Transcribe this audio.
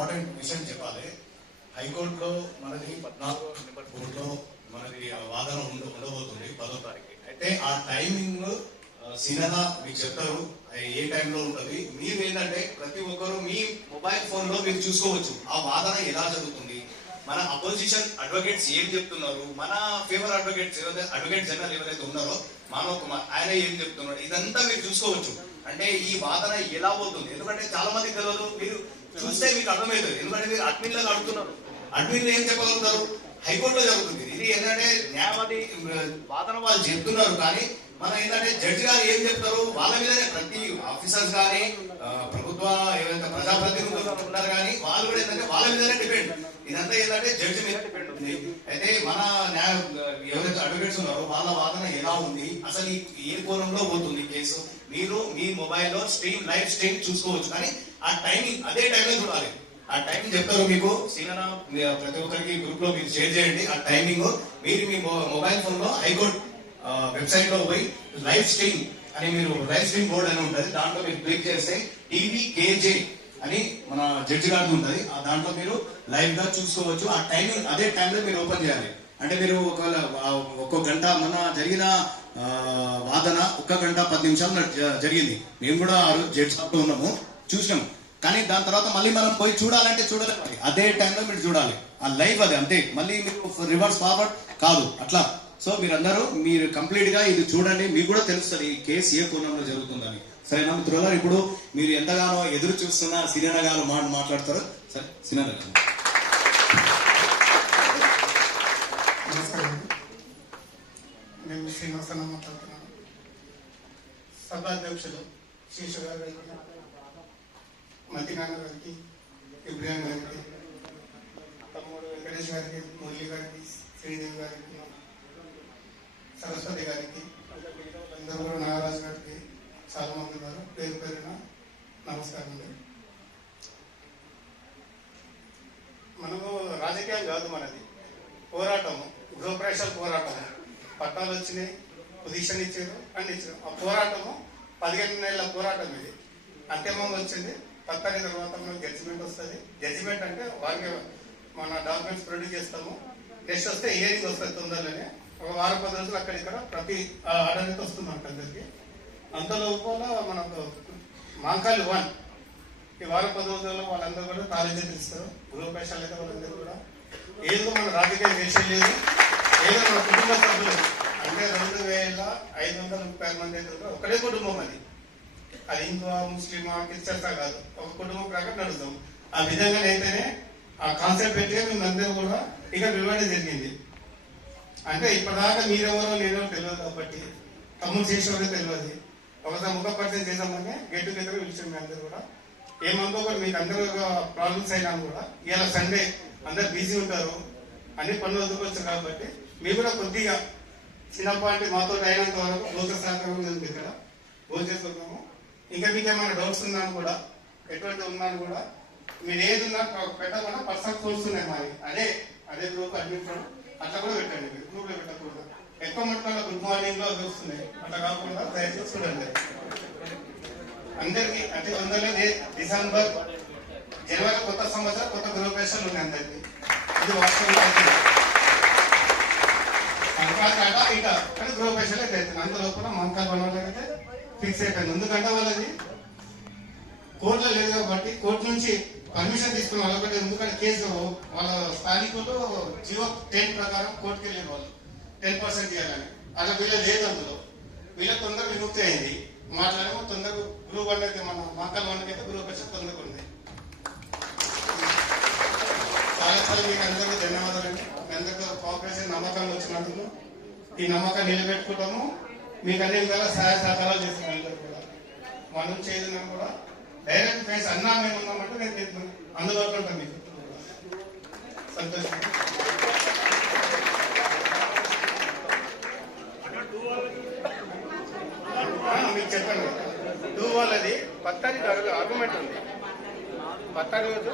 Important విషయం చెప్పాలి. హైకోర్టులో మనది 14 మనది వాదన ఉండబోతుంది 10వ తారీఖు. అయితే ఆ టైమింగ్ సినహా మీకు చెప్తారు ఏ టైంలో ఉంటుంది. మీరు ఏంటంటే ప్రతి ఒక్కరు మీ మొబైల్ ఫోన్ లో మీరు చూసుకోవచ్చు ఆ వాదన ఎలా జరుగుతుంది, మన అపోజిషన్ అడ్వకేట్స్ ఏం చెప్తున్నారు, మన ఫేవర్ అడ్వకేట్స్ అడ్వకేట్ జనరల్ ఎవరైతే ఉన్నారో మానవ్ కుమార్ ఆయన ఏం చెప్తున్నాడు, ఇదంతా మీరు చూసుకోవచ్చు. అంటే ఈ వాదన ఎలా పోతుంది, ఎందుకంటే చాలా మందికి తెలియదు. మీరు చూస్తే మీకు అర్థమవుతుంది. ఎందుకంటే మీరు అడ్మిన్లలో అడుగుతున్నారు, అడ్మిన్లు ఏం చెప్పగలుగుతారు, హైకోర్టులో జరుగుతుంది. ఇది ఏంటంటే న్యాయవాది వాదన వాళ్ళు చెప్తున్నారు, కానీ మన ఏంటంటే జడ్జి గారు ఏం చెప్తారు వాళ్ళ మీదనే ప్రతి ఆఫీసర్స్ కానీ ప్రభుత్వ ఏవైతే ప్రజాప్రతినిధులు ఉన్నారు కానీ వాళ్ళు కూడా ఏంటంటే వాళ్ళ మీదనే డిపెండ్. ఇదంతా ఏంటంటే జడ్జి మీద డిపెండ్ ఉంది. అయితే మన న్యాయ ఎవరైతే అడ్వకేట్స్ ఉన్నారో వాళ్ళ వాదన ఎలా ఉంది, అసలు ఏ కోణంలో పోతుంది కేసు, మీరు మీ మొబైల్లో లైవ్ స్ట్రీమ్ చూసుకోవచ్చు. కానీ ఆ టైమింగ్ అదే టైంలో చూడాలి. ఆ టైమింగ్ చెప్తారు మీకు సీనా ప్రతి ఒక్కరికి గ్రూప్ లో మీరు షేర్ చేయండి. ఆ టైమింగ్ మీరు మీ మొబైల్ ఫోన్ లో హైకోర్టు వెబ్సైట్ లో పోయి లైవ్ స్ట్రీమ్ అని మీరు లైవ్ స్ట్రీమ్ బోర్డ్ అని ఉంటుంది, దాంట్లో మీరు క్లిక్ చేస్తే టీవీకేజే అని మన జడ్జి గారిది ఉంటుంది. ఆ దాంట్లో మీరు లైవ్ గా చూసుకోవచ్చు. ఆ టైమింగ్ అదే టైంలో మీరు ఓపెన్ చేయాలి. అంటే మీరు ఒకవేళ ఒక్కొక్క గంట మన జరిగిన వాదన 1 గంట 10 నిమిషాలు జరిగింది. మేము కూడా ఆ రోజు జడ్జి సాబ్ లో ఉన్నాము, చూసినాం. కానీ దాని తర్వాత మళ్ళీ మనం పోయి చూడాలంటే చూడాలి, అదే టైంలో మీరు చూడాలి. ఆ లైవ్ అది అంతే, మళ్ళీ మీరు రివర్స్ ఫార్వర్డ్ కాదు అట్లా. సో మీరందరూ మీరు కంప్లీట్ గా ఇది చూడండి, మీకు కూడా తెలుస్తుంది ఈ కేసు ఏ కోణంలో జరుగుతుందని. సరేనా మిత్రులారా, ఇప్పుడు మీరు ఎంతగానో ఎదురు చూస్తున్న సినినా గారు మాట్లాడతారు. సరే సినినా గారు. నమస్కారం, నేను శ్రీనివాసన్న మాట్లాడుతున్నాను. సభాధ్యక్షులు శేషు గారికి, మతినాన్న గారికి, ఇబ్రాహిం గారికి, తమ్ముడు వెంకటేష్ గారికి, మురళి గారికి, శ్రీదేవి గారికి, సరస్వతి గారికి, అందరూ కూడా నాగరాజు గారికి, చాలా మంది ఉన్నారు. పేరు పేరున నమస్కారం అండి. మనము రాజకీయం కాదు, మనది పోరాటము, గృహప్రవేశాల పోరాటము. పట్టాలు వచ్చినాయి, పొజిషన్ ఇచ్చారు, అన్ని ఇచ్చారు. ఆ పోరాటము 15 నెలల పోరాటం. ఇది అంతిమంగా వచ్చింది. 10 తారీఖు తర్వాత మనకు జడ్జిమెంట్ వస్తుంది. జడ్జిమెంట్ అంటే వారికి మన డాక్యుమెంట్స్ ప్రొడ్యూస్ చేస్తాము. నెక్స్ట్ వస్తే హియరింగ్ వస్తుంది తొందరలోనే. ఒక వారం 10 రోజులు అక్కడ ఇక్కడ ప్రతి ఆర్డర్ అయితే వస్తుంది మనకు అందరికి. అంతలోపల మనకు మాంకాలి 1 ఈ వారం 10 రోజుల్లో వాళ్ళందరూ కూడా కాలేజీ తెలుస్తారు. గృహప్రవేశాలు అయితే వాళ్ళందరూ కూడా ఏదో మన రాజకీయ విషయం లేదు, ఏదో మన కుటుంబ సభ్యులు అంటే 2536 మంది అయితే ఒకటే కుటుంబం. అది హిందూ ముస్లిమా క్రిస్టియన్సా కాదు, ఒక కుటుంబం ప్రకారం నడుస్తాం. ఆ విధంగా అయితేనే ఆ కాన్సెప్ట్ పెట్టి మేమందరూ కూడా ఇక వివరణ జరిగింది. అంటే ఇప్పటిదాకా మీరెవరో నేనో తెలియదు కాబట్టి, తమ్ముడు చేసేవారో తెలియదు. ఒకసారి ముఖ పరిచయం చేద్దామని గెట్ టుగెదర్ పిలిచాం. మీ అందరూ కూడా ఏమనుకోకుండా మీకు అందరూ ప్రాబ్లమ్స్ అయినా కూడా ఇలా సండే అందరు బిజీ ఉంటారు, అన్ని పనులు వదులుకోవచ్చు కాబట్టి మీరు కూడా కొద్దిగా చిన్నపాటి మాతో అయినంత వరకు భోజన సహకారం ఉంది. ఇక్కడ భోజనం చేసుకుంటాము. ఇంకా మీకు ఏమైనా డౌట్స్ ఉన్నాను కూడా, ఎటువంటి ఉన్నాను కూడా మీరు ఏది ఉన్నా పెట్టకుండా పర్సనల్ సోర్స్ ఉన్నాయి మరి. అదే గ్రూప్ అడ్మిట్ అట్లా కూడా పెట్టండి. మీరు గ్రూప్ లో పెట్టకూడదు. ఎక్కువ మట్టుగా గుడ్ మార్నింగ్ లో వస్తున్నాయి, అట్లా కాకుండా దయచేసి చూడండి అందరికి. అంటే తొందరలో డిసెంబర్ జనవరి కొత్త సంవత్సరం కొత్త గృహప్రవేశాలు ఉన్నాయి అందరికి. ఇది వాస్తవంగా సంక్రాంతి ఆట ఇంకా కానీ గృహప్రవేశాలు అయితే అవుతుంది. అంత లోపల మంకాలు వనవాళ్ళకైతే ఫిక్స్ అయిపోయింది. ఎందుకంటే వాళ్ళది కోర్టులో లేదు కాబట్టి కోర్టు నుంచి పర్మిషన్ తీసుకున్న వాళ్ళకంటే, ఎందుకంటే కేసు వాళ్ళ స్థానికులు జియో 10 ప్రకారం కోర్టుకి వెళ్ళారు. వాళ్ళు 10% ఇవ్వాలని, అలా వీళ్ళ లేదు. అందులో వీళ్ళ తొందరగా విముక్తి అయింది. మాట్లాడేమో తొందరగా గ్రూప్ 1 అయితే మన మంకాల 1 అయితే గృహప్రవేశం తొందరగా ఉంది. చాలా మీకు అందరికీ ధన్యవాదాలండి. మీ అందరికీ కోఆపరేషన్ నమ్మకంగా వచ్చినందుకు ఈ నమ్మకాన్ని నిలబెట్టుకుంటాము. మీకు అన్ని విధాలా సహాయ సహకారాలు చేస్తున్నాం. అందరూ కూడా మనం చేయడం కూడా డైరెక్ట్ ఫేస్ అన్నా మేము ఉన్నామంటే నేను అందుబాటులో ఉంటాను. మీకు సంతోషం. మీకు చెప్పండి, 2 వాళ్ళది 10 తారీఖు ఆర్గ్యుమెంట్ ఉంది. 10 తారీఖు